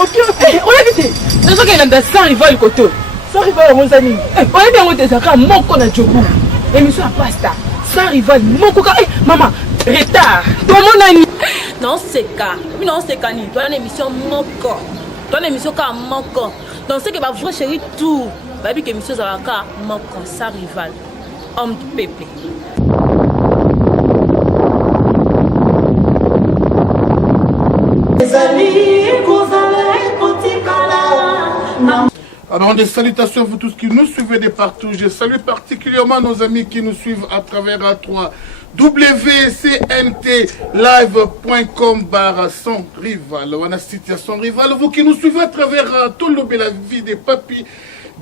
On a dit, c'est ça qu'il a sans rival côté. Sans rival, on a dit, on a bien monté ça comme mon qu'on a Djokou. Émission à pasta. Sans rival, mon coca. Maman, retard. Tout le monde a dit. Non, c'est cas. Non, c'est cas. Toi, l'émission mon corps. Toi, l'émission comme mon corps. Donc, c'est que ma vraie chérie, tout. Baby, que l'émission, ça va comme mon corps. Sans rival. Homme de pépé. Alors des salutations à vous tous qui nous suivez de partout. Je salue particulièrement nos amis qui nous suivent à travers A3 wcntlive.com sans rival. On a cité son rival. Vous qui nous suivez à travers tout le la vie des papis.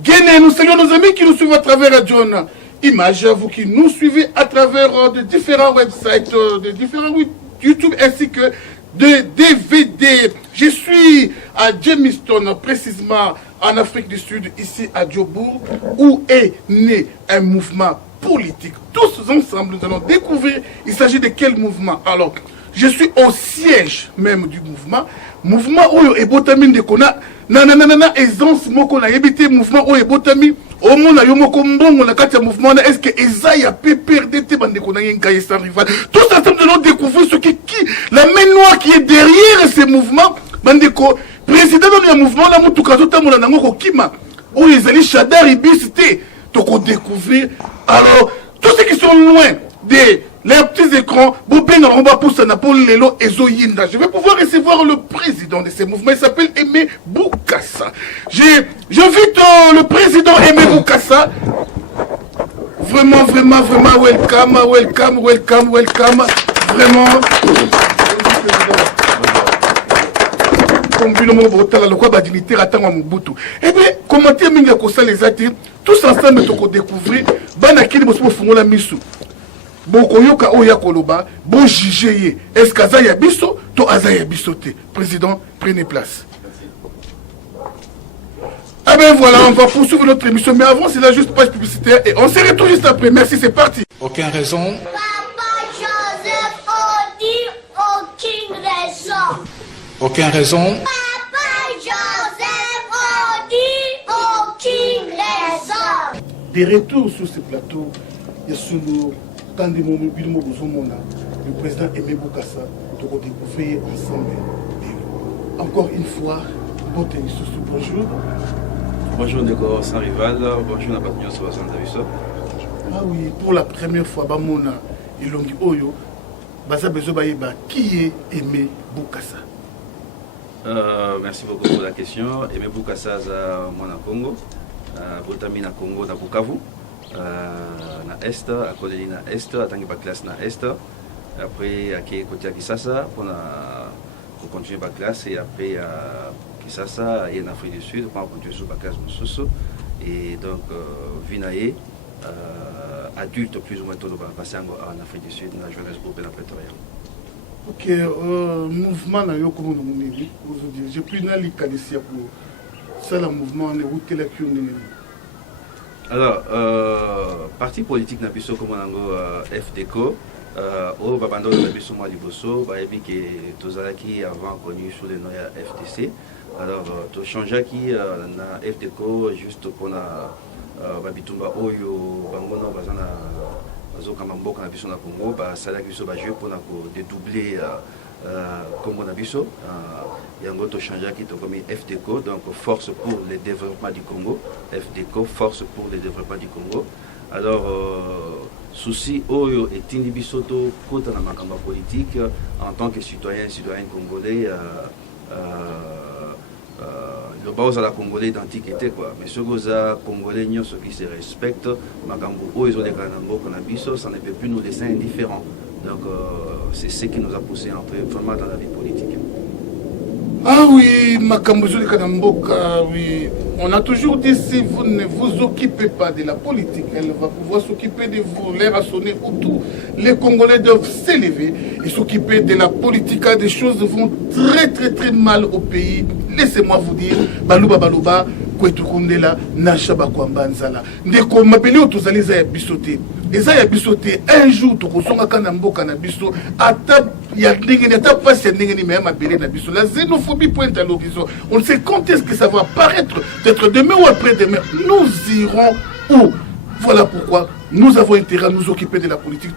Guéné, nous saluons nos amis qui nous suivent à travers John Image. Vous qui nous suivez à travers de différents websites, de différents YouTube ainsi que de DVD. Je suis à Jamestown, précisément en Afrique du Sud, ici à Djobourg, où est né un mouvement politique. Tous ensemble, nous allons découvrir il s'agit de quel mouvement. Alors, je suis au siège même du mouvement. Mouvement où est Botami de Kona. Nanana, aisance moko na yebité mouvement où est Botami. Au monde, yomoko mbongo na kati ya mouvement. Est-ce que Esaïa PPRDT bande Kona yengaye sans rival. Tous ensemble, nous allons découvrir ce qui la main noire qui est derrière ces mouvements. Bandeko, président du mouvement, la moutuka totamola nango kima. Où les alliés Chadar Ibisité. Donc découvrir. Alors, tous ceux qui sont loin des les petits écrans, je vais pouvoir recevoir le président de ces mouvements. Il s'appelle Aimé Boukassa. J'invite le président Aimé Boukassa. Vraiment, welcome. Vraiment. Eh bien, commenter Minga Kosa les athées, tous ensemble, nous découvrir. Banakini, nous la misu. Bokoyoka oya koloba, bon jugé, est-ce qu'Aza Yabiso, to Aza Yabisote. Président, prenez place. Ah ben voilà, on va poursuivre notre émission, mais avant, c'est là juste page publicitaire et on se retrouve juste après. Merci, c'est parti. Aucune raison. Papa Joseph, on dit aucune raison. Aucune raison. Papa Joseph, on dit aucune raison. De retour sur ce plateau, il y a sous le président Aimé Boukassa, pour découvrir ensemble. Encore une fois, bonjour. Bonjour Neko sans rival, bonjour la patron sur Daviso. Ah oui, pour la première fois, Bamona Ilongi Oyo, Baza Bezobaïba, qui est Aimé Boukassa? Merci beaucoup pour la question. Aimé Boukassa, c'est moi na Congo, Botami na Congo, na Bukavu. Na Est, à côté na Est, à tant que classe na Est. Après, à côté à Kisasa, pour continuer ma classe. Et après, à Kisasa, et en Afrique du Sud, pour continuer sur ma classe Moussoussou. Et donc, Vinaye, adulte plus ou moins, tout le monde passé en Afrique du Sud, dans la jeunesse groupe et la Pretoria. Ok, mouvement na yo comme on dit, j'ai plus na l'Ikadessia pour ça, le mouvement, on est où tel que alors, parti politique na biso comme on FDCO, au babando na biso moi liboso, ba ebi que tozalaki avant connu sous le nom ya FTC. Alors, to changer qui na FDCO juste pour na babitumba oyo bangono bazana bazokamba mboka na biso na Congo, ba salaki biso ba jeu pour na ko dédoubler Congo na biso. Yango to changer qui to comme FDCO, donc force pour le développement du Congo. FDCO, force pour le développement du Congo. Alors, souci oyo et tindi bisoto kota na makamba politique en tant que citoyen congolais. Le bas à la Congolais d'antiquité quoi, mais ce que Congolais ceux qui se respectent, makambo oyo les kanambo konabiso, ça ne peut plus nous laisser indifférents. Donc c'est ce qui nous a poussé à entrer vraiment dans la vie politique. Ah oui, Makambozo de Kanamboka, oui. On a toujours dit si vous ne vous occupez pas de la politique, elle va pouvoir s'occuper de vous. L'air a sonné autour. Les Congolais doivent s'élever et s'occuper de la politique. Des choses vont très mal au pays. Laissez-moi vous dire, Balouba, Kwetukundela, Nashaba Kwambanzala. Ndeko mapeli otozali za ya bisote. Eza ya bisote un jour tokosonga kana mboka na biso ata il y a pas la xénophobie pointe à l'horizon. On ne sait quand est-ce que ça va apparaître, peut-être demain ou après-demain. Nous irons où? Voilà pourquoi nous avons intérêt à nous occuper de la politique.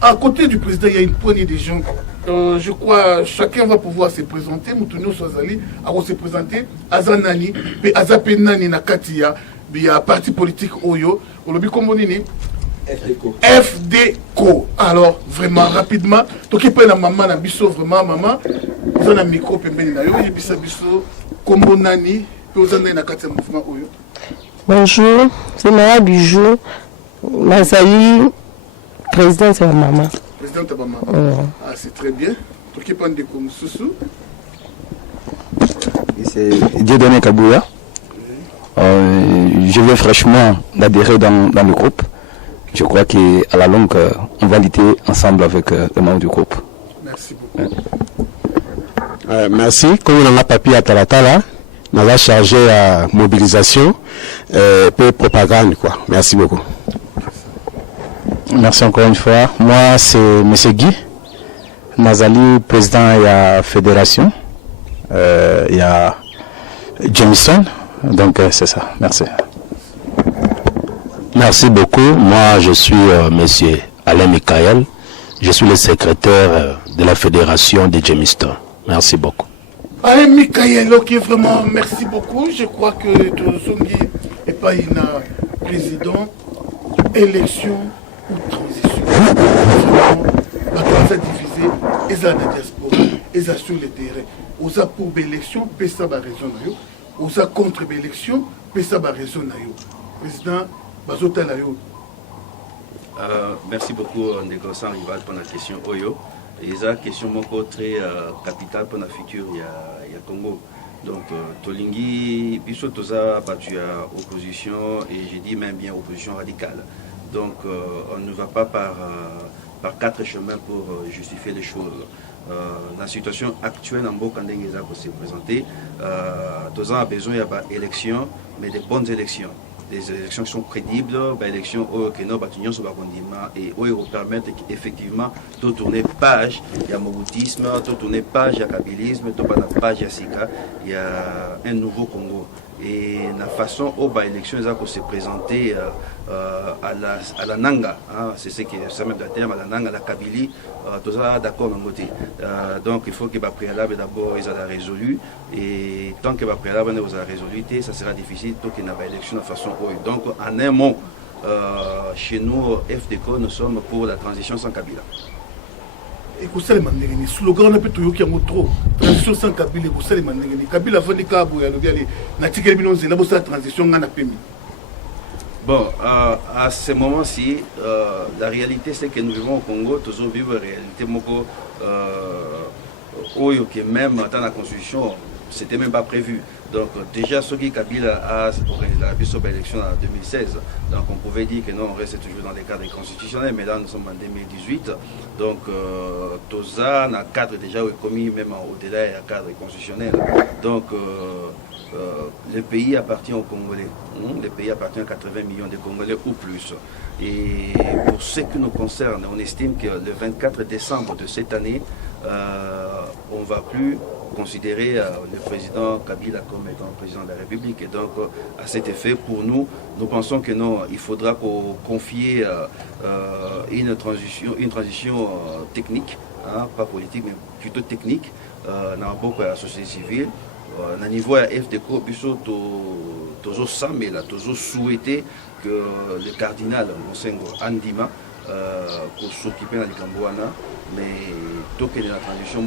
À côté du président, il y a une poignée de gens. Je crois chacun va pouvoir se présenter. Moutounio Swazali va se présenter. Azanani, Azapenani Nakatia, il y a un parti politique Oyo. FDCO. Alors, vraiment, rapidement, tu qui prends la maman, la biso, vraiment, maman, vous avez un micro, bonjour, c'est Mara Bijou. Mazali, président de ma maman. Président de ma maman. Ah, c'est très bien. Tu qui prends des comme Soussou. C'est Dieudonné Kabouya. Je viens fraîchement d'adhérer dans le groupe. Je crois qu'à la longue, on va lutter ensemble avec les membres du groupe. Merci beaucoup. Merci. Comme on a papier à Talatala, on va charger à mobilisation et propagande, quoi. Merci beaucoup. Merci encore une fois. Moi, c'est M. Guy Mazali, président de la fédération. Il y a Jameson. Donc, c'est ça. Merci. Merci beaucoup. Moi, je suis monsieur Alain Michael. Je suis le secrétaire de la fédération de Jamestown. Merci beaucoup. Alain Michael, ok, vraiment, merci beaucoup. Je crois que Tozongi n'est pas une président, élection ou transition. Vraiment, la classe divisée, ils sont dans la diaspora, ils sont sur le terrain. Ils sont pour l'élection, ils sont raison. Ils sont contre l'élection, ils sont raison. Président, merci beaucoup, Négociant Rival, pour la question Oyo. Et ça, question très capitale pour la future, il y a Congo. Donc, Tolingi, Bissot Toza, battu à opposition, et j'ai dit même bien opposition radicale. Donc, on ne va pas par 4 chemins pour justifier les choses. La situation actuelle en Bokandengeza pour se présenter, Toza a besoin d'élections, mais de bonnes élections. Des élections qui sont crédibles, des élections qui n'ont pas de condiment et qui permettent effectivement de tourner page, il y a Moboutisme, de tourner page, il y a Kabylisme, de tourner page, il y a Sika, il y a un nouveau Congo. Et la façon dont l'élection se présenter à la Nanga, hein, c'est ce qui est même le terme, à la Nanga, à la Kabylie, tout ça d'accord dans le côté. Donc il faut que le préalable d'abord ils aient résolu, et tant que le préalable n'est pas résolu, ça sera difficile tant qu'il n'y a pas d'élection de façon haute. Donc en un mot, chez nous, FDCO, nous sommes pour la transition sans Kabila. Et que ça les mandengeni slogan na peto yoki yango trop transition sans Kabila que ça les mandengeni Kabila vandi ka boya lo biale na tikeli bino nzela bo sa transition ngana pemi. Bon, à ce moment-ci, la réalité c'est que nous vivons au Congo, toujours vivre la réalité moko oyo que même dans la constitution c'était même pas prévu. Donc déjà ce qui Kabila a la élection en 2016, donc on pouvait dire que non, on reste toujours dans les cadres constitutionnels, mais là nous sommes en 2018, donc Toza n'a cadre déjà commis même au-delà du cadre constitutionnel. Donc le pays appartient aux Congolais, le pays appartient à 80 millions de Congolais ou plus. Et pour ce qui nous concerne, on estime que le 24 décembre de cette année, on ne va plus considérer le président Kabila comme étant président de la République. Et donc, à cet effet, pour nous, nous pensons que non, il faudra confier une transition technique, hein, pas politique, mais plutôt technique, dans beaucoup de la société civile. Au niveau de la FDCO, toujours ça, mais là, toujours souhaité que le cardinal Monsengo Andima pour s'occuper de Kambouana, mais tout que la transition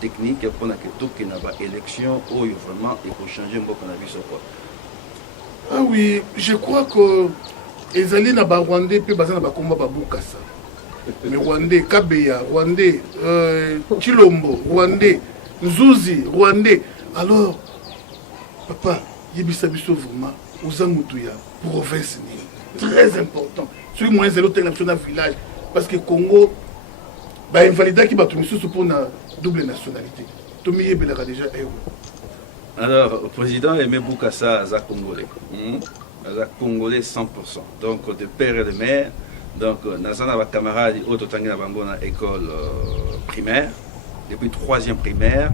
technique pour que tout que la élection où vraiment il faut changer beaucoup la vie sur quoi. Ah oui, je crois que les alliés na ba Rwandais pe bazana ba komba ba bukasa. Mais Rwandais Kabeya, Rwandais Chilombo, Rwandais Nzuzi, Rwandais. Alors papa, yebisa biso vraiment aux amoutuya province très important. Sur moi c'est l'autre national village parce que Congo ba invalida qui ba tumisu pour une double nationalité. Tomi yebela déjà euro. Alors, le président Aimé Boukassa, Congolais. Congolais 100%. Donc, de père et de mère, Donc, Nazana, ma camarade, autre tangi na bango na école primaire, depuis 3e primaire,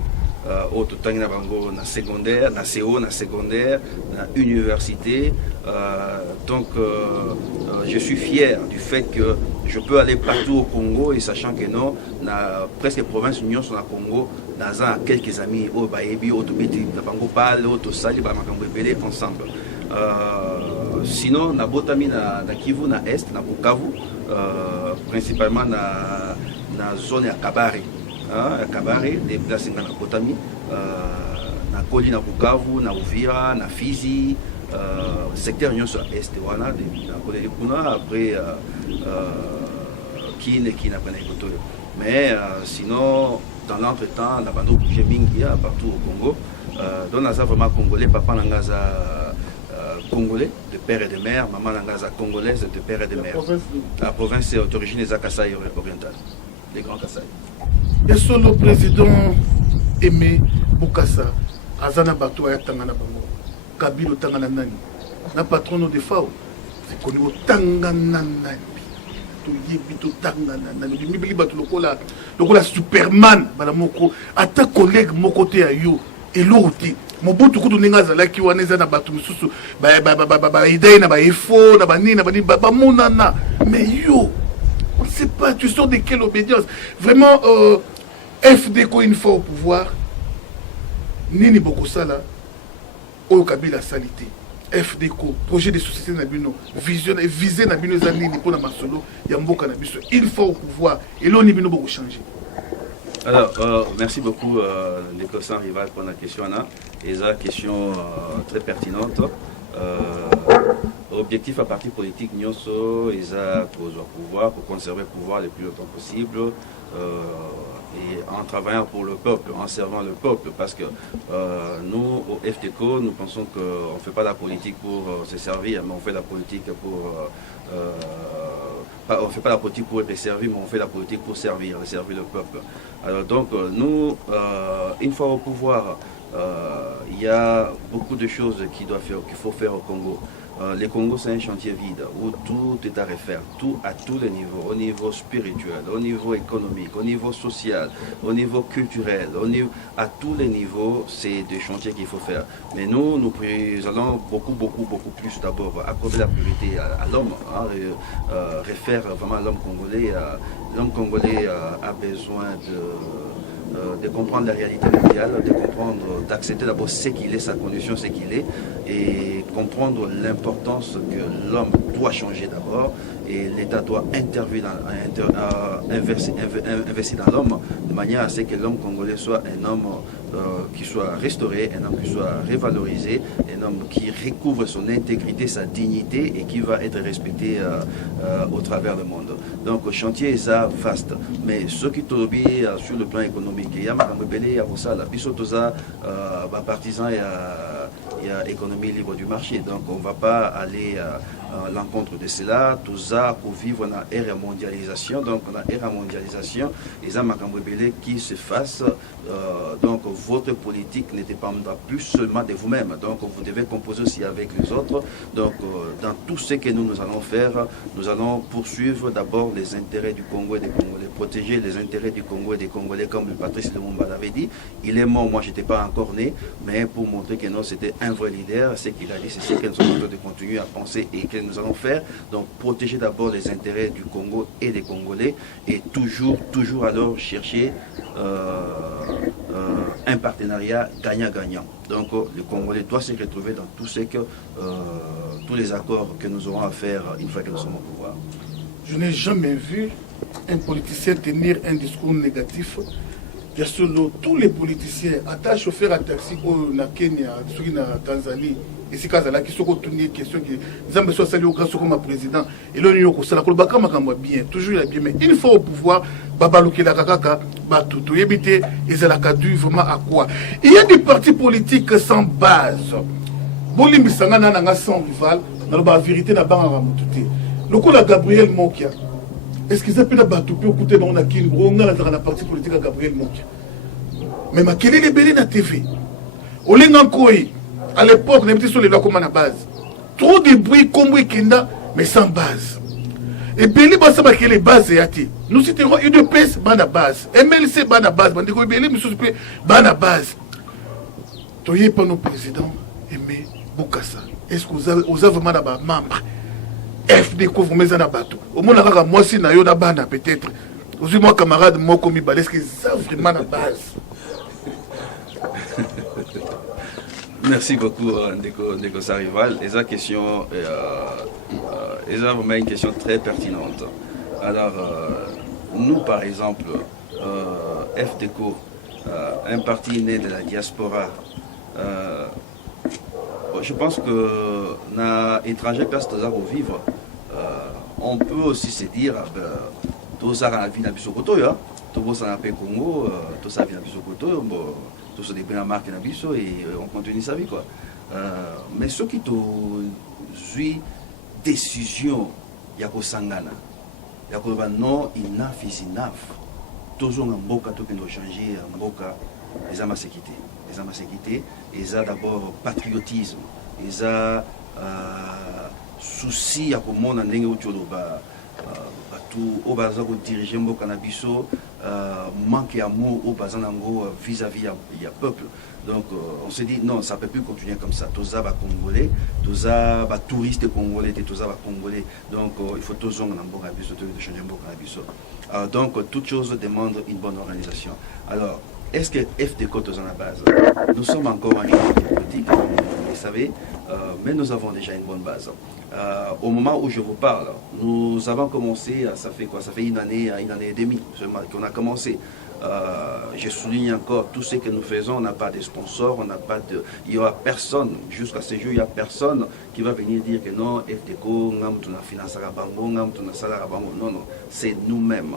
autre tangi na bango na secondaire, na CO, na secondaire, na université. Donc, je suis fier du fait que je peux aller partout au Congo et sachant que non, na presque province union sur la Congo, Nazana a quelques amis, au Baebi, au Tobeti, na bango Pal, au Tosali, Bamakambo Belé, ensemble. Sinon, na Botami, na Kivu, na Est, na Bukavu, principalement na zone à Kabare. Kabare, déplacé na Botami, na Koli, na Bukavu, na Uvira, na Fizi, secteur Union sur Est, wana, na Koli Kuna, après Kin et Kin après Naikotoyo. Mais sinon, dans l'entretemps, la bande bougé mingi partout au Congo. Donc, on a vraiment congolais, papa Nangaza congolais, de père et de mère, maman Nangaza congolaise, de père et de mère. La province est d'origine des Kasaï orientales, des grands Kasaï. Et sur le président Aimé Bokassa, Azana Bato Ayatangana Bango, Kabilo Tangana Nani, na patron de FAO, c'est qu'on est au Tangana Nani. Le Superman, ata collègue mon côté à yo et l'autre. Mon bout de n'engaza là qui ou aneza na batu mususu ba idée na ba effort na ba ni na ba monana. Mais yo, on ne sait pas, tu sors de quelle obédience. Vraiment, FDCO une fois au pouvoir, Nini Bokosala, Oyo Kabila salité. FDCO, projet de société Nabino, vision et visé Nabino Zanini pour la Masolo, Yamboka Nabiso, il faut au pouvoir et l'on est beaucoup changer. Alors, merci beaucoup, Nicolas Rival, pour la question. Et c'est une question très pertinente. Objectif à parti politique, Nyonso, ils ont pouvoir pour conserver le pouvoir le plus longtemps possible. Et en travaillant pour le peuple, en servant le peuple, parce que nous, au FDCO, nous pensons qu'on ne fait pas la politique pour se servir, mais on fait la politique pour... on ne fait pas la politique pour être servi, mais on fait la politique pour servir le peuple. Alors donc, nous, une fois au pouvoir, il y a beaucoup de choses qu'il faut faire au Congo. Le Congo, c'est un chantier vide où tout est à refaire, tout à tous les niveaux, au niveau spirituel, au niveau économique, au niveau social, au niveau culturel, à tous les niveaux, c'est des chantiers qu'il faut faire. Mais nous allons beaucoup plus d'abord accorder la priorité à l'homme, refaire vraiment l'homme congolais. L'homme congolais a besoin de comprendre la réalité mondiale, d'accepter d'abord ce qu'il est, sa condition, ce qu'il est, et comprendre l'importance que l'homme doit changer d'abord, et l'État doit investir dans l'homme, de manière à ce que l'homme congolais soit un homme qui soit restauré, un homme qui soit révalorisé, un homme qui recouvre son intégrité, sa dignité, et qui va être respecté au travers du monde. Donc le chantier est vaste, mais ce qui t'obéit sur le plan économique, il y a partisans, il y a économie libre du marché, donc on ne va pas aller à l'encontre de cela, tout ça pour vivre dans l'ère mondialisation, donc dans l'ère mondialisation, il y a qui se fasse, donc votre politique ne dépendra plus seulement de vous-même, donc vous devez composer aussi avec les autres, donc dans tout ce que nous allons faire, nous allons poursuivre d'abord les intérêts du Congo et des Congolais, protéger les intérêts du Congo et des Congolais, comme le Patrice Lumumba l'avait dit. Il est mort, moi je n'étais pas encore né, mais pour montrer que non, c'était un vrai leader, ce qu'il a dit, c'est ce que nous sommes en train de continuer à penser et que nous allons faire. Donc protéger d'abord les intérêts du Congo et des Congolais, et toujours alors chercher un partenariat gagnant-gagnant. Donc le Congolais doit se retrouver dans tous les accords que nous aurons à faire une fois que nous sommes au pouvoir. Je n'ai jamais vu un politicien tenir un discours négatif. Bien sûr, tous les politiciens, à chauffeur à taxi au Kenya, à Tanzanie, et si Kazala qui sont contenus question qui nous soit salué au grâce comme président et l'Union ko sala ko baka makamba bien, toujours il a bien, mais une fois au pouvoir, babaloki la kakaka, batutu yebité et ça la cadu vraiment à quoi. Il y a des partis politiques sans base. Bolimbi sangana nanga sans rival, dans la vérité na banga mututé. Le coup la Gabriel Mokia. Est-ce qu'ils appellent Batou pour écouter dans la Kin Bronga dans la partie politique à Gabriel Mokia? Mais ma quelle est les belles na TV? Olengankoi, à l'époque, on était sur les lois comme à la base. Trop de bruit comme Wikenda, mais sans base. Et Béli Bassama qui est les bases et ati. Nous citerons UDPS bana base, MLC bana base, bandeko Béli Moussou bana base. Toyé pas nos présidents Aimé Boukassa. Est-ce que vous avez vraiment des membres FDCO vous mettez dans bateau. Au moins là moi si na yo na bana peut-être. Aujourd'hui moi camarade moi comme il est-ce que ça vraiment la base. Merci beaucoup, Ndeko Sarival. Et la question est vraiment une question très pertinente. Alors, nous, par exemple, FDCO, un parti né de la diaspora, je pense que dans l'étranger, place de vivre, on peut aussi se dire, tout ça a vie dans le tout ça a fait Congo, tout ça a vie dans le tout ça dépend de la marque et on continue sa vie quoi. Mais ce qui te suit décision yako sangana yako ba non enough is enough toujours en mboka to kendo changer en mboka les ama sécurité ils a d'abord patriotisme ils a souci ya ko mona ndenge utolo ba tout au bazar au diriger mboka na biso manque d'amour au bazar nango vis-à-vis il y a peuple. Donc on se dit non, ça peut plus continuer comme ça. Tous ça va congolais, tous ça va touristes congolais, tous ça va congolais. Donc il faut tous en mboka na biso de changer mboka na biso. Donc toute chose demande une bonne organisation. Alors est-ce que FDCO est en la base? Nous sommes encore en politique, vous savez, mais nous avons déjà une bonne base. Au moment où je vous parle, nous avons commencé, ça fait quoi? Ça fait une année et demie qu'on a commencé. Je souligne encore, tout ce que nous faisons, on n'a pas de sponsors, il n'y aura personne, jusqu'à ce jour, il n'y a personne qui va venir dire que non, FDCO, non, c'est nous-mêmes.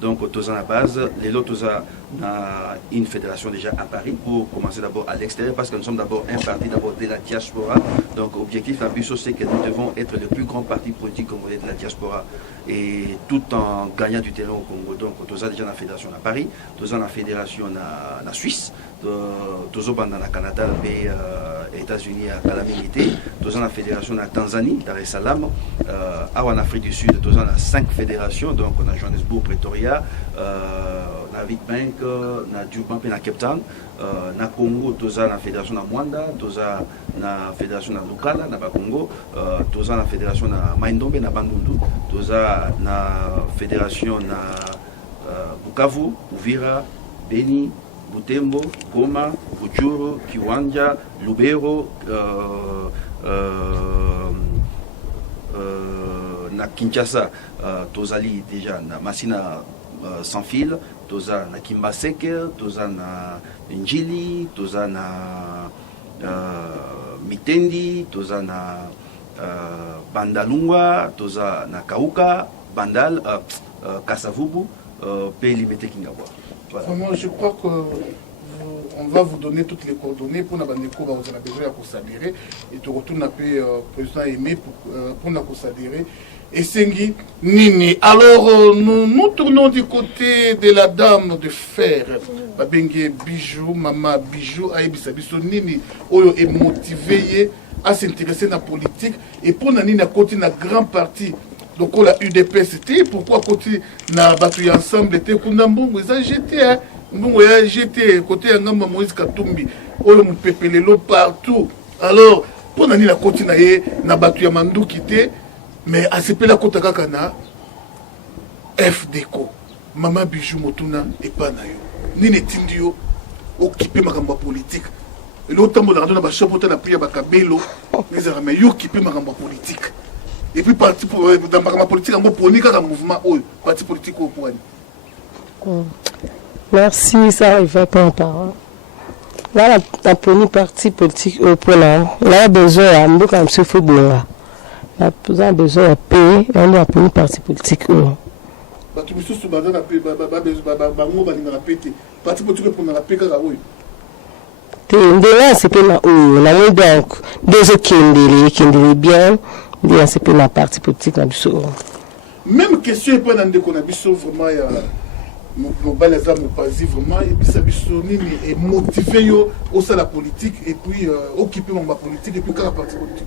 Donc, tous à la base, les autres, une fédération déjà à Paris pour commencer d'abord à l'extérieur, parce que nous sommes d'abord un parti d'abord de la diaspora. Donc, l'objectif ambitieux, c'est que nous devons être le plus grand parti politique congolais de la diaspora. Et tout en gagnant du terrain au Congo. Donc, nous avons déjà la fédération à Paris, nous avons la fédération en Suisse, nous avons dans le Canada et États-Unis à Calamité, nous avons la fédération en Tanzanie, Dar es Salaam, en Afrique du Sud, nous avons 5 fédérations, donc on a Johannesburg, Pretoria, na Witbank, na Durban et na Cape Town, na Congo, nous avons la fédération à Mwanda, nous avons la fédération à Lukala, na Bakongo, nous avons la fédération à Maindombe, na Bandundu, nous avons la fédération à Bukavu, Uvira, Beni, Butembo, Goma, Bujuru, Kiwanja, Lubero, na Kinshasa, Tozali déjà na Masina sans fil, Toza na Kimbaseke, Toza na Njili, Toza na Mitendi, Toza na Bandalungwa, Toza na Kauka, Bandal, Kasavubu, Pélimete Kingawa. Voilà. Vraiment, je crois qu'on va vous donner toutes les coordonnées pour nous besoin pour s'adhérer et tu retournes à président Aimé pour nous s'adhérer. Et Sengi Nini. Alors, nous tournons du côté de la dame de fer. Babenge Bijou, Maman Bijou, Aïbisabiso Nini, Oyo est motivé à s'intéresser à la politique et pour Nani à côté d'un grand parti. Donc, on a UDPS, pourquoi côté na battu ensemble, était comme Nambungu, ils ont jeté, hein. Mbungu a jeté, côté Ngamba Moïse Katumbi, Oyo Mpepelelo partout. Alors, pour Nani la côté na battu Yamandou quitté, mais à ce peu la côte Kakana, FDCO, Maman Bijou Motuna et Panayo. Nini Tindio, occupé ma gamba politique. Et l'autre temps, on a donné ma chapeauté à prière à Kabelo, mais occupé ma gamba politique. Et puis, parti dans ma politique, pour un mouvement, parti politique au point. Merci, ça arrive pas en parole. Là, la première partie politique au point là, il a besoin de comme ce faut bon. Il a besoin de payer, on a première partie politique. Tu me suis souvent dans la paix, parti politique pour la paix, c'est que on a donc deux autres qui bien. C'est pour la partie politique. Même question est pas dans des conditions vraiment nos balazars nous pas vraiment et puis ça est motivé au sein de la politique et puis occuper ma politique et puis quand la partie politique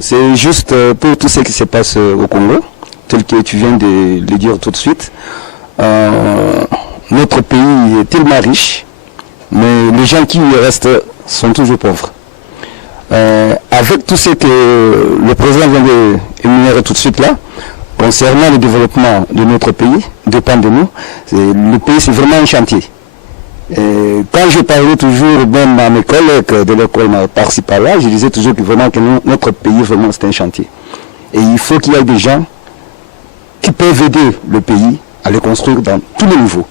C'est juste pour tout ce qui se passe au Congo, tel que tu viens de le dire tout de suite. Notre pays est tellement riche, mais les gens qui y restent sont toujours pauvres. Avec tout ce que le président vient d'énumérer tout de suite là, concernant le développement de notre pays, dépend de nous, le pays c'est vraiment un chantier. Quand je parlais toujours, même à mes collègues de l'école par-ci par-là, je disais toujours que vraiment que notre pays vraiment c'est un chantier. Et il faut qu'il y ait des gens qui peuvent aider le pays à le construire dans tous les niveaux.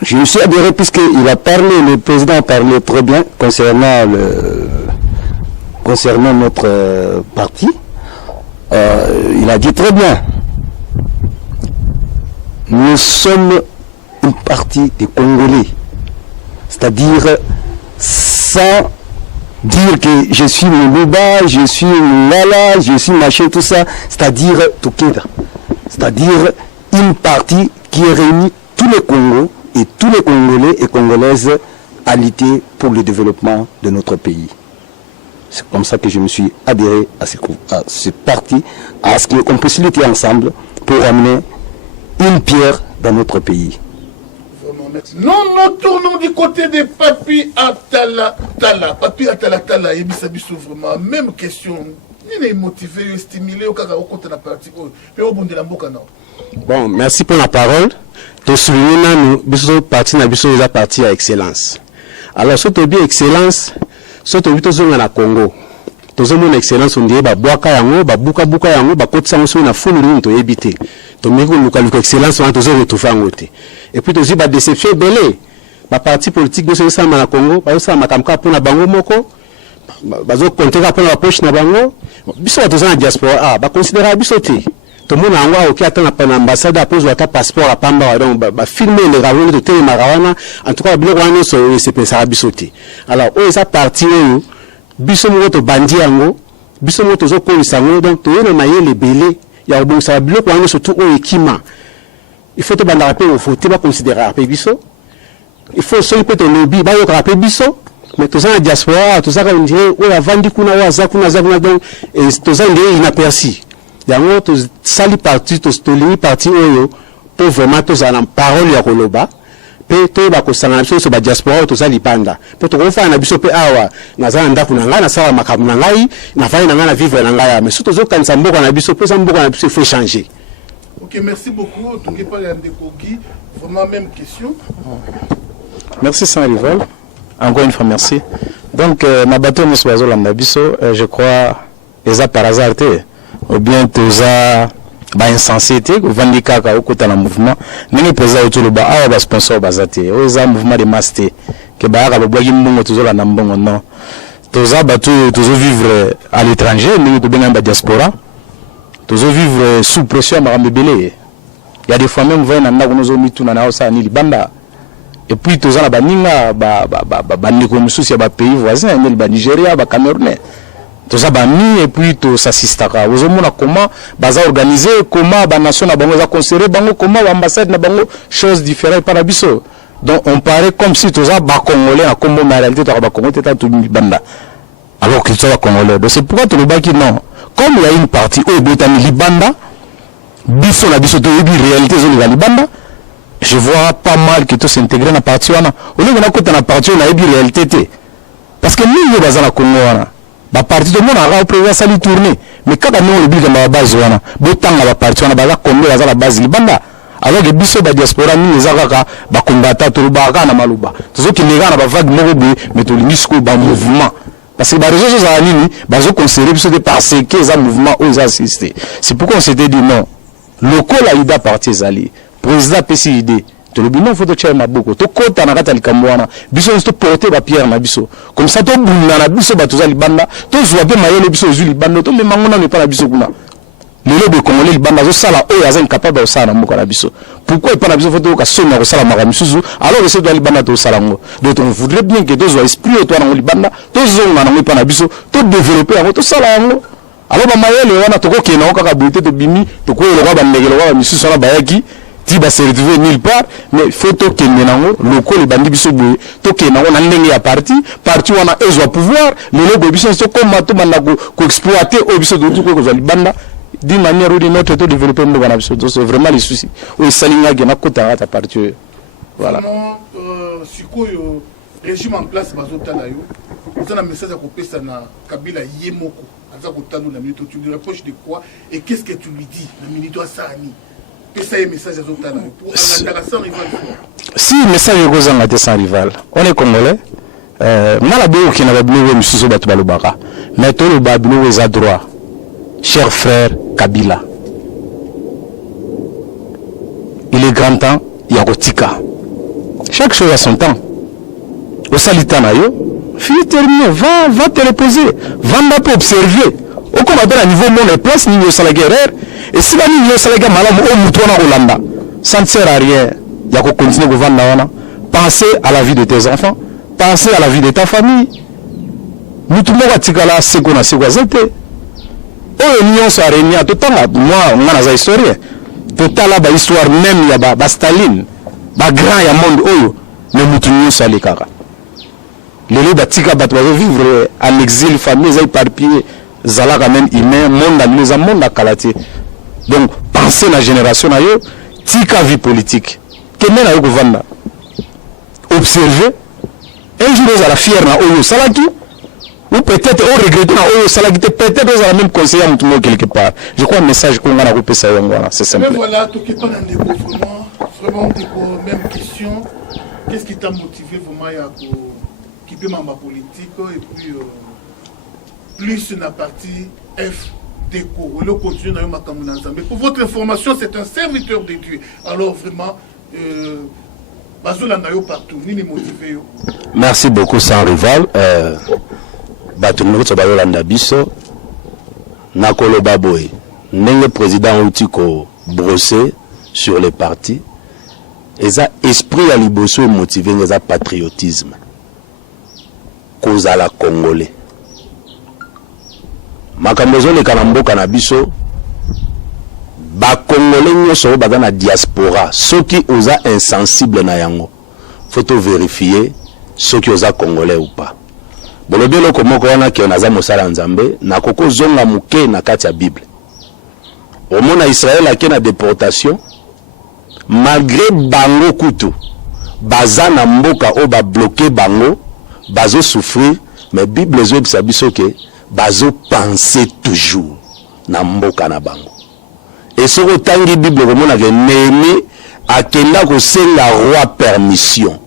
Je me suis adhéré puisqu'il a parlé, le président a parlé très bien concernant notre parti. Il a dit très bien, nous sommes une partie des Congolais, c'est-à-dire sans dire que je suis Moulouba, je suis Lala, je suis machin, tout ça, c'est-à-dire together, c'est-à-dire une partie qui réunit tous les Congos et tous les Congolais et Congolaises à lutter pour le développement de notre pays. C'est comme ça que je me suis adhéré à ce parti, à ce qu'on puisse lutter ensemble pour amener une pierre dans notre pays. Nous nous tournons du côté de Papi Atala Tala. Papi Atala Tala, il y vraiment même question. Il est motivé, il est stimulé au cas où la partie. Bon, merci pour la parole. Tout souligner nous parti à excellence. Alors, surtout bien excellence. Soto vito zonga na Congo. Tozo mon excellence on dit ba boaka yango, ba buka yango, ba kotsa ngoso na fulu to ebité. To meko luka excellence on tozo retufa ngote. Et puis tozo ba déception belé. Ba parti politique boso sama na Congo, ba sama makamka pona bango moko. Ba zo konteka pona poche na bango. Biso tozo na diaspora ba considérer biso te. To mona ngwa oki atana pa ambassade apose ata passeport apamba donc ba filmer les ravons de télé marawana en tout cas biloko wana so se pensa biso te. Alors o esa parti oyo biso mo to bandi yango biso mo to zo ko isango donc to yena mayele belé ya bon ça biloko wana surtout o ekima. Il faut te banda rappeler au faut te ba considérer rappeler biso. Il faut so peut lobby ba yo rappeler biso. Mais tout ça la diaspora tout ça on dirait o ya vandi kuna wa za kuna donc et tout ça il est inaperçu. Yango to sali parti to stoli parti oyo pour vraiment to za na parole ya koloba pe to ba ko sanga biso so ba diaspora to sali banda pe to ko fa na biso pe awa na za ndako na ngana sala makamu na ngai na fa na ngana vivre na ngai mais surtout zo kanisa mboko na biso pe sa mboko na biso il faut changer. OK, merci beaucoup. Donc pas les Ndekogi, vraiment même question. Merci sans rival. Encore une fois merci. Donc ma bateau nous soiseau la biso je crois les par hasard ou bien toza ba insensité vandika ka okota na mouvement nini pesa autour ba awa ba sponsor bazate oza mouvement de master que ba ka bogi mbongo tozola na mbongo non toza batu tozo vivre à l'étranger nini to benga ba diaspora tozo vivre sous pression marambe belé il y a des fois même voyez na ndako nozo mituna na osa ni libanda et puis toza na baninga ba ndiko mususi ya ba pays voisins ni ba Nigeria ba Cameroun tout ça bami et puis tout s'assistaka vous avez comment baza organiser comment ba nation na bango za considérer bango comment ambassade na bango choses différentes par abisso donc on paraît comme si tout ça ba congolais na comme en réalité to ba congolais tata tout banda alors qu'ils sont congolais donc c'est pourquoi tout le baki non comme il y a une partie au botani libanda biso na biso to yebi réalité zo libanda je vois pas mal que tout s'intégrer na partie wana au lieu na kota na partie na yebi réalité té parce que nous baza na Congo wana ba parti de monde a prévu ça li tourner mais quand on le biga ba base wana botanga ba parti wana ba Congo baza la base libanda alors que biso ba diaspora ni ezaka ba combattant to ba kana maluba tozo ki lega na ba vague moko bi mais to lingisco ba mouvement parce que ba réseaux za nini ba zo considérer biso de parce que ça mouvement où ils assisté c'est pourquoi on s'était dit non lokola ida parti zali président PCID to le binon photo tchema boko to kota na kata likamwana biso to porter ba pierre na biso comme ça to bunda na biso ba to zali banda to zwa pe mayele biso zuli banda to memangona ne pas na biso kuna lelo be congolais libanda zo sala o ya incapable de sala moko na biso pourquoi pas na biso photo ka sonna ko sala maka misuzu alors que c'est do libanda to sala ngo donc on voudrait bien que to zwa esprit to na libanda to zonga na pas na biso to développer ngo to sala ngo alors ba mayele wana to ko kena ko ka buté to bimi to ko lo ba ndegelo ba misuzu na bayaki ti ba se retrouver nulle part mais faut tokende nango lokola ebandi biso boye tokende nango na ndenge ya parti wana ezwa pouvoir lelo boye biso sokoma tomanda koexploiter oyo biso totuki kozwa libanda d'une manière ou d'une autre to développer mboka na biso. Donc c'est vraiment les soucis oyo esalingaki na kota ta parti oyo voilà. Sikoyo régime en place bazotala yo vous avez un message à kopesa na Kabila yemoko aza kotala na minute tu lui reproches de quoi et qu'est-ce que tu lui dis na minute asani pesa un message à zotala pour angandaka sans rival. Si message ekozanga te sans rival on est congolais mala boyo kina ba bino misusu bato balobaka mais to le ba bino eza droit cher frère Kabila il est grand temps ya kotika chaque chose à son temps. Au salitana yo, fini terminé, va te reposer, va pour observer. Au comme à niveau mon place ni au salaguerre et si la ni au salaguerre malam au moutouna Rolanda, ça ne sert à rien. Il y a qu'on continue de vendre. Pensez à la vie de tes enfants, pensez à la vie de ta famille. Moutouma watikala segona segwazete. Oh union so arenia tout temps moi on a za historien. Total la ba histoire même ya ba Staline, ba grand ya monde oyo, mais moutouna salikara. Les batika batwa vivre en exil, famille, ils éparpillés, zala quand même humain, monde à monde à Kalati. Donc, pensez à la génération, tika vie politique. Qu'est-ce que vous avez observer, un jour vous allez fier na Oyo Salaki, ou peut-être on regrette na Oyo Salaki, peut-être vous allez même conseiller à tout quelque part. Je crois un message qu'on a recoupé ça, c'est simple. Mais voilà, tout qui est pas dans vraiment, même question, qu'est-ce qui t'a motivé vraiment à qui peut ma politique et puis plus la partie F déco on continue dans ma mais pour votre information c'est un serviteur de Dieu alors vraiment partout ni les motiver. Merci beaucoup sans rival batumiko balolanda biso nakolo baboy ndenge président outiko brosser sur les partis et ça esprit à liboso motiver les patriotisme cause à la congolais makambozo le kanamboka na biso ba congolais nyoso baza na diaspora soki oza insensible na yango faut vérifier soki oza congolais ou pas bolobelo komoko wana ke naza mosala nzambe na koko zonga muke na kati ya bible omona Israël ake na déportation malgré bango kutu baza na mboka o ba bloquer bango bazo souffrir mais bible zo bisabiso ke bazo penser toujours na mboka na bango et ce tangi bible komona ke Néhémie akenda ko senga roi permission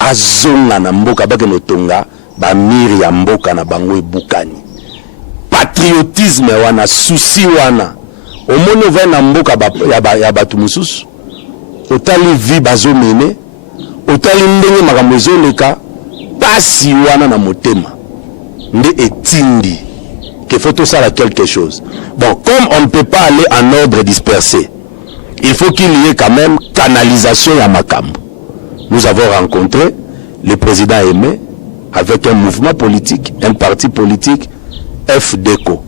azonga na mboka bake notonga ba miri ya mboka na bango ebukani patriotisme wana souci wana omoni va na mboka ya batu mususu otali vi bazo mene otali ndenge makambo ezoleka pasi wana na motema nde etindi que faut tout ça là quelque chose. Bon, comme on ne peut pas aller en ordre dispersé, il faut qu'il y ait quand même canalisation à Makambo. Nous avons rencontré le président Aimé avec un mouvement politique, un parti politique, FDECO,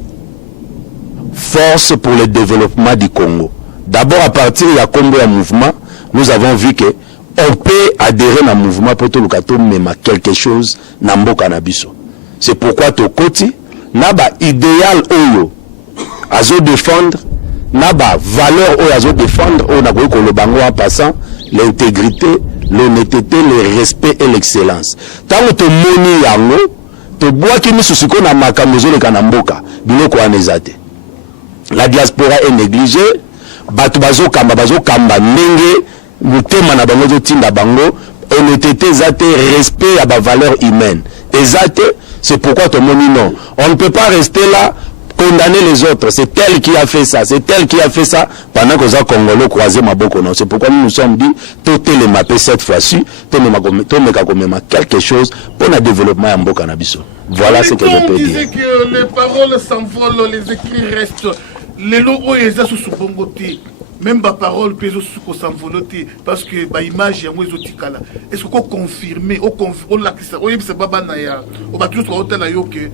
Force pour le développement du Congo. D'abord à partir de Congo un mouvement, nous avons vu que on peut adhérer à un mouvement pour tout le cas même quelque chose nambo canabiso. C'est pourquoi Tokoti naba idéal oyo azo défendre naba valeur oyo azo défendre on a beau le bango en passant l'intégrité, l'honnêteté, le respect et l'excellence. Tant que moni yango to bois qui ne susiko na makamozo le kanamboka biloko anezate. La diaspora est négligée, batu bazo kamba ndenge mutema na bango zo tinda bango honnêteté zate respect à ba valeur humaine. Ezate c'est pourquoi tout le monde dit non. On ne peut pas rester là, condamner les autres. C'est tel qui a fait ça, c'est tel qui a fait ça, pendant que ça Congolais croisé ma boko. C'est pourquoi nous nous sommes dit, tout est les mappé cette fois-ci, tout me quelque chose pour le développement en Boka Nabiso. Voilà ce que je peux dire. On disait que les paroles s'envolent, les écrits restent. Les logos, ils sont sous bongoté. Même ma parole peut s'envoler parce que ma image est moins otikala. Est-ce qu'on confirme, on l'a dit ça, c'est baba naya, on va toujours que le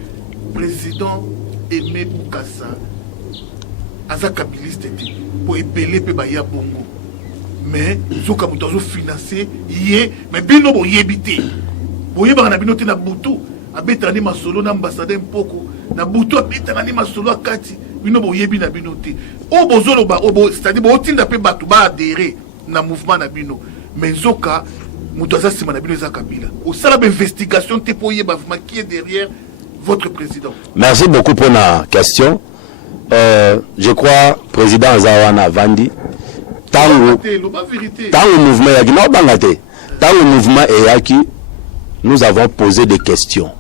président Aimé Boukassa, azakabiliste pour épeler pe baya bongo. mais zoka moto azo financer yé mais bino bo yebité boyeba na bino te na butu abetani masolo na ambassadeur mpoko na butu abetani masolo akati bino bo yebi na bino te o bozolo ba obo c'est-à-dire bo tinda pe batu ba adhérer na mouvement na bino mais zoka moto aza sima na bino za kabila au sala d'investigation te po yeba vraiment qui est derrière votre président. Merci beaucoup pour la question. Je crois président Zawana Vandi tango mouvement yaki na bangate tango mouvement eyaki nous avons posé des questions,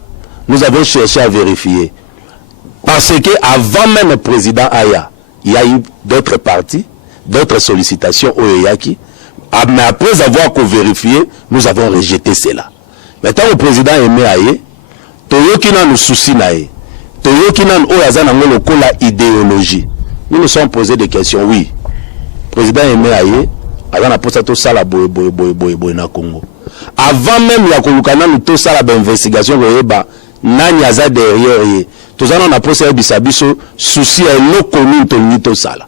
nous avons cherché à vérifier parce que avant même le président Aya il y a eu d'autres partis, d'autres sollicitations au eyaki, mais après avoir vérifié nous avons rejeté cela. Maintenant le président Aimé Aye toyoki na nous souci nae toyoki na o yaza na ngolo kola idéologie. Nous nous sommes posé des questions. Oui, président Aimé Aye avant na posa to sala boy na Congo avant même ya kolukana nous to sala ba investigation ko yeba nani aza derrière ye tozana na posa ebisa biso souci ya no commune to ni to sala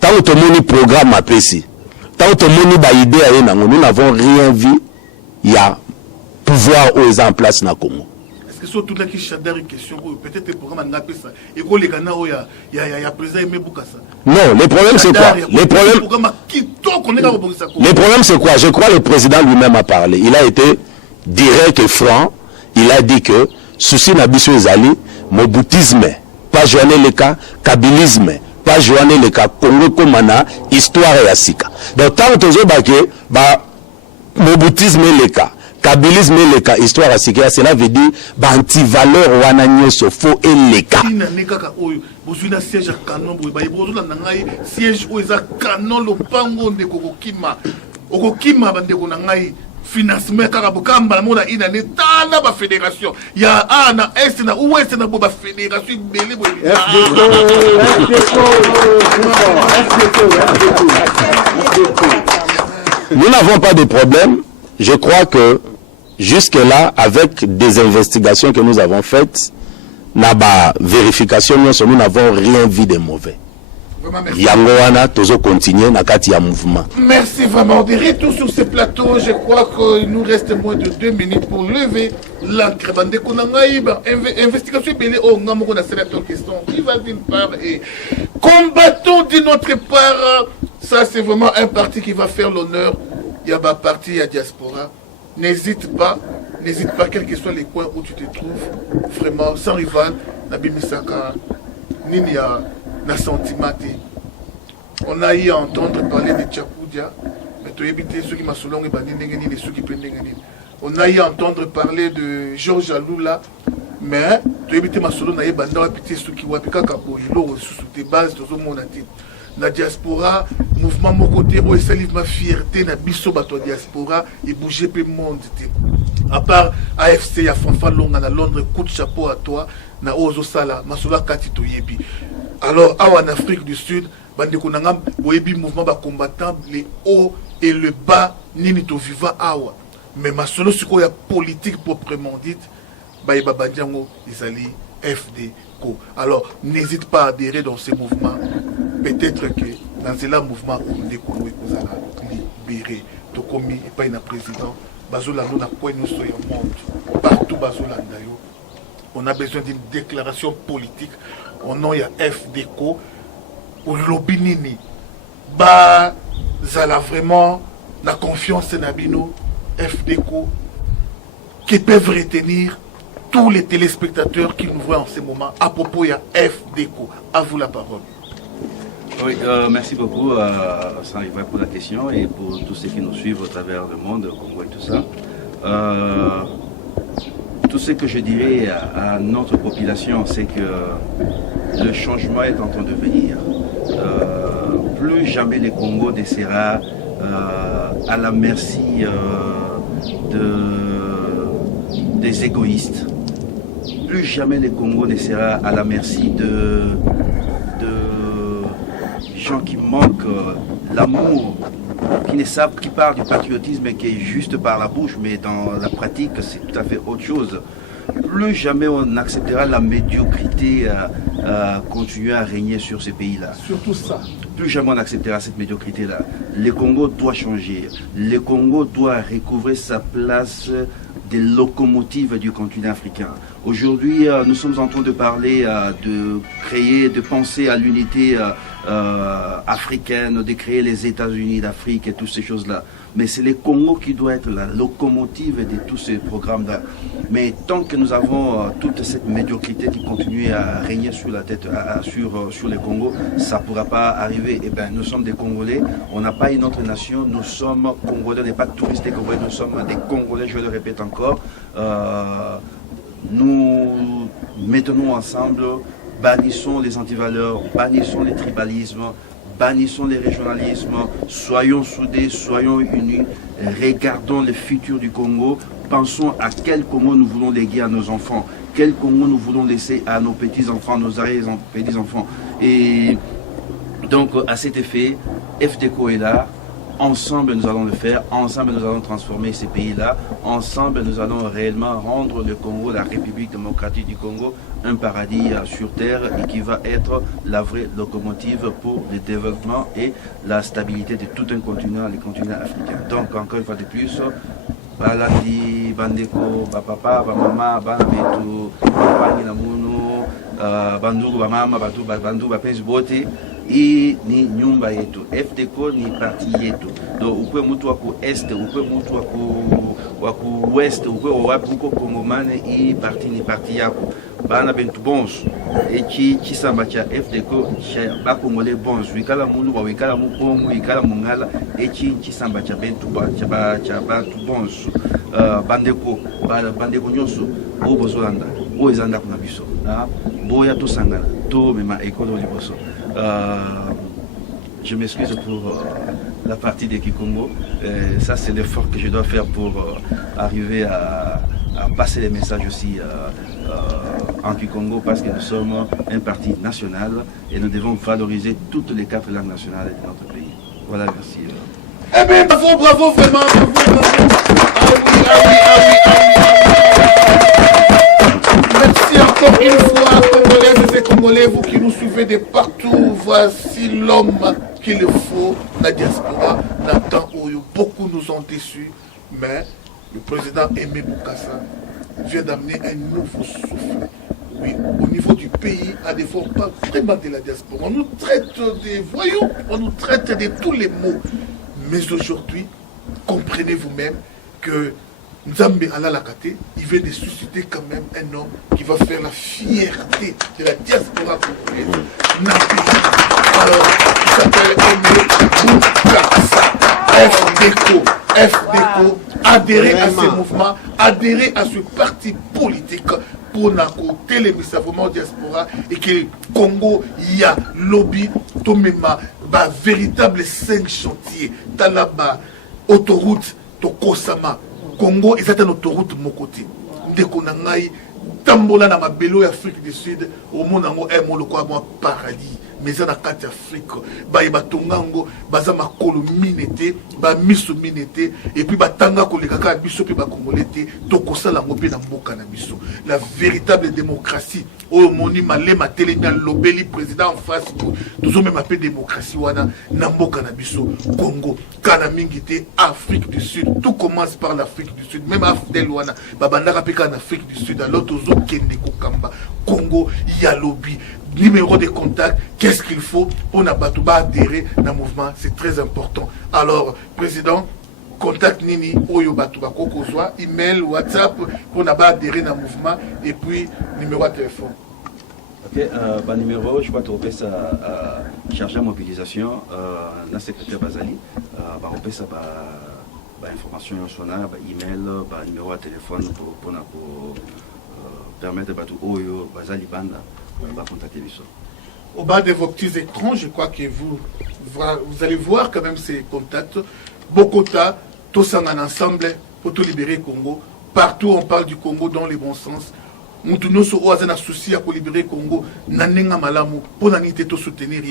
tant to moni programme apesi tant to moni ba idée aye na nous n'avons rien vu ya pouvoir aux en place na Congo. Est-ce que surtout là qui chadar une question peut-être le programme n'a pas ça et qu'on les gana ya président Aimé Boukassa. Non, le problème c'est quoi? Le problème c'est quoi? Je crois le président lui-même a parlé. Il a été direct et franc. Il a dit que souci nabiso ezali moboutisme, pas joindre le cas kabilisme, pas joindre le cas Congo komana histoire ya sika. Donc tant que tozo baké ba moboutisme le cas kabilisme le cas histoire à Sika, cela veut dire anti-valeur wana nyoso faux et le cas. Bozuna siège à canon boy bozuna nangai siège où eza canon lo pango de kokokima bande ko nangai financement kaka bokamba mona ina ne tana ba fédération ya ana est na ouest na ba fédération belé boy. Nous n'avons pas de problème. Je crois que jusque-là, avec des investigations que nous avons faites, naba vérification, nous n'avons rien vu de mauvais. Yangoana, Tozo continue, Nakati ya mouvement. Merci vraiment. De retour sur ce plateau, je crois qu'il nous reste moins de 2 minutes pour lever l'encre. Investigation belé au Namoko na sénateur question. Qui va d'une part et combattons d'une autre part. Ça, c'est vraiment un parti qui va faire l'honneur. Il y a un parti, il y a diaspora. N'hésite pas, quels que soient les coins où tu te trouves, vraiment, sans rival, Nabi Misaka, Ninia, na sentimati. On a eu à entendre parler de Tchakoudia, mais tu as évité ceux qui m'ont solong et bandé ceux qui prennent. On a eu à entendre parler de Georges Aloula, mais tu as évité ma solo na banda wa pité ceux qui wapika kabolo sous tes bases de mon monati. La diaspora, mouvement mon côté, où est ma fierté, na biso bato diaspora, et bouger peu monde. À part AFC, ya Fanfa Longa na Londres, coup de chapeau à toi, na Ozo Sala, Masola Kati Toyebi. Alors, en Afrique du Sud, bande konangam, Oyebi mouvement ba combattant, les hauts et le bas, nini to viva awa. Mais ma solo suko ya politique proprement dite, ba yeba bandiango, izali FD. Alors, n'hésite pas à adhérer dans ces mouvements. Peut-être que dans ce mouvement, on est libéré. Tokomi et pas un président. Bazola nous n'a pas nous soyons monde. Partout Bazola d'ailleurs. On a besoin d'une déclaration politique. Au nom il y a FDCO. Au lobby nini. Bah, zala vraiment la confiance en Abino. FDCO. Qui peuvent retenir tous les téléspectateurs qui nous voient en ce moment à propos de FDCO. À vous la parole. Oui, merci beaucoup sans rival pour la question et pour tous ceux qui nous suivent à travers le monde, le Congo et tout ça. Tout ce que je dirais à notre population, c'est que le changement est en train de venir. Plus jamais le Congo ne sera à la merci des égoïstes. Plus jamais le Congo ne sera à la merci de gens qui manquent l'amour, qui parlent du patriotisme qui est juste par la bouche, mais dans la pratique c'est tout à fait autre chose. Plus jamais on acceptera la médiocrité continuer à régner sur ces pays-là. Surtout ça. plus jamais on acceptera cette médiocrité-là. Le Congo doit changer. Le Congo doit recouvrer sa place des locomotives du continent africain. Aujourd'hui, nous sommes en train de parler, de créer, de penser à l'unité africaine, de créer les États-Unis d'Afrique et toutes ces choses-là. Mais c'est le Congo qui doit être la locomotive de tous ces programmes-là. Mais tant que nous avons toute cette médiocrité qui continue à régner sur la tête, sur le Congo, ça ne pourra pas arriver. Eh bien, nous sommes des Congolais, on n'a pas une autre nation, nous sommes Congolais, on n'est pas touristes congolais, nous sommes des Congolais, je le répète encore. Nous mettons ensemble, bannissons les antivaleurs, bannissons les tribalismes, bannissons les régionalismes, soyons soudés, soyons unis, regardons le futur du Congo, pensons à quel Congo nous voulons léguer à nos enfants, quel Congo nous voulons laisser à nos petits-enfants, nos arrière-petits-enfants. Et donc, à cet effet, FDECO est là. Ensemble, nous allons le faire. Ensemble, nous allons transformer ces pays-là. Ensemble, nous allons réellement rendre le Congo, la République démocratique du Congo, un paradis sur terre et qui va être la vraie locomotive pour le développement et la stabilité de tout un continent, le continent africain. Donc, encore une fois de plus, balandi, bandeko, papa, mama, banabetu, bangi na munu, bandugu, mama, bandugu, bapenzi bote. Hii ni nyumba yetu. FDECO ni parti yetu. Donc ukwe mtu wako est, ukwe mtu wako west, ukwe wapi uko Kongomane, hii parti ni parti yako. Bana bentu bonsu. Eki chisamba cha FDECO cha bakongole bonsu. Wikala munu wa wikala mukongo, wikala mungala. Eki chisamba cha bentu cha bantu bonsu. Bandeko nyonso o bozolanda. O ezanda kuna biso. Boya to sangana. To mema ekolo liboso. Je m'excuse pour la partie des Kikongo. Ça, c'est l'effort que je dois faire pour arriver à passer les messages aussi en Kikongo, parce que nous sommes un parti national et nous devons valoriser toutes les 4 langues nationales de notre pays. Voilà, merci. Eh bien, bravo, vraiment, bravo. Merci encore une fois, Congolaises et Congolais, vous qui nous suivez de partout. Voici l'homme qu'il faut, la diaspora. Nathan Oyo, beaucoup nous ont déçus, mais le président Aimé Boukassa vient d'amener un nouveau souffle. Oui, au niveau du pays, à défaut pas vraiment de la diaspora. On nous traite des voyous, on nous traite de tous les maux. Mais aujourd'hui, comprenez vous-même que Nzambe Alalakate, il vient de susciter quand même un homme qui va faire la fierté de la diaspora congolaise. Alors, il s'appelle Aimé Boukassa. FDECO, adhérer à ces mouvements, adhérer à ce parti politique pour n'accorder les misavements diaspora et que le Congo y a lobby, Tomema, véritable 5 chantiers, Talaba, autoroute, Tokosama. Congo est une autoroute de mon côté. Ndekonangai, Tambola na mabelo Afrique du Sud, au monde en un monde quoi paradis. Mais ça na carte Afrique, ba tongango, baza makolo minete, ba miso minete, et puis ba tanga ko le kaka biso pe ba congolais tokosa la ngopé na mboka na biso. La véritable démocratie, au moni malé ma télé bien lobeli président en face, toujours même appelé démocratie wana na mboka na biso. Congo, kana mingité, Afrique du Sud, tout commence par l'Afrique du Sud, même Afdel wana, babandaka peka en Afrique du Sud, alors tozo kende ko kamba. Congo, il y a lobby. Numéro de contact, qu'est-ce qu'il faut pour Nabatouba adhérer dans le mouvement, c'est très important. Alors, président, contact Nini, Oyo Batouba Kokozwa, email, WhatsApp, pour Nabatouba adhérer dans le mouvement, et puis numéro de téléphone. Ok, numéro, je crois que tu as chargé la mobilisation, la secrétaire Bazali, on peut ça information sur email, numéro de téléphone pour permettre à Oyo Bazali Banda. Au bas de vos petits écrans, je crois que vous allez voir quand même ces contacts. Bokota, tous ensemble pour tout libérer le Congo. Partout on parle du Congo dans le bon sens. Nous avons un souci à libérer le Congo. Nanenga malamu pour nanité tout soutenir.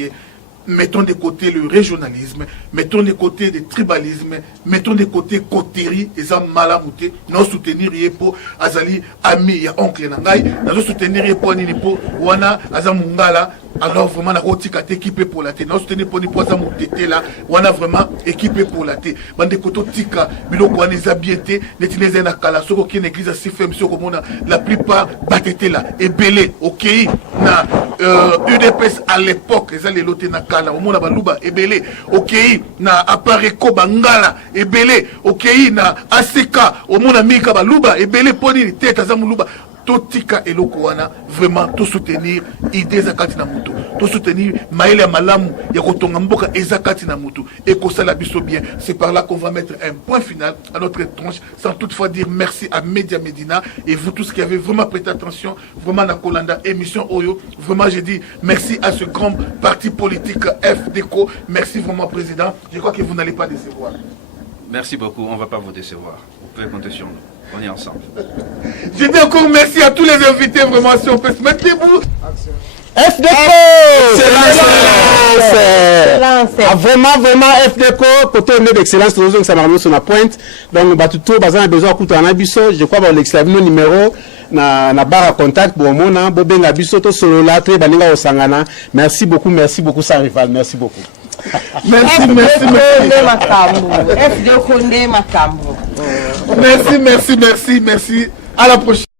Mettons de côté le régionalisme, mettons de côté le tribalisme, mettons de côté cotérie, et ça malamouté, nous soutenir pour Azali, ami, ya oncle Nangai, nous soutenir pour Ninipo, Wana, Azamungala, alors vraiment na kotika te équipé pour la té na soutenir pour ni poza motete là on a vraiment équipé pour la té bande koto tika biloko wana eza bien te netineza na kala soko ki na église CFM soko mona la plupart batete là et belé OK na UDPS à l'époque eza les loté na kala au mona baluba et belé OK na apareko bangala et belé OK na ACK au mona mika baluba et belé poni tête za muluba totika eloko wana vraiment to soutenir idée zakati na mutu to soutenir maele ya malamu ya kotonga mboka ezakati na mutu et ko sala biso bien. C'est par là qu'on va mettre un point final à notre tranche sans toutefois dire merci à Média Médina et vous tous qui avez vraiment prêté attention vraiment na Kolanda émission Oyo. Vraiment je dis merci à ce grand parti politique FDECO. Merci vraiment président. Je crois que vous n'allez pas décevoir. Merci beaucoup, on ne va pas vous décevoir. Vous pouvez compter sur nous. On est ensemble. Je dis encore merci à tous les invités, vraiment, si on peut se mettre debout. FDECO! Vraiment, FDECO, côté d'excellence, ça m'a remis sur la pointe. Donc, tout besoin de biso. Je crois que l'exclamation numéro na barre à contact pour mon bobenga biso to solo la très baninga osangana. Merci beaucoup, sans rival. Merci beaucoup. Merci. Merci. À la prochaine.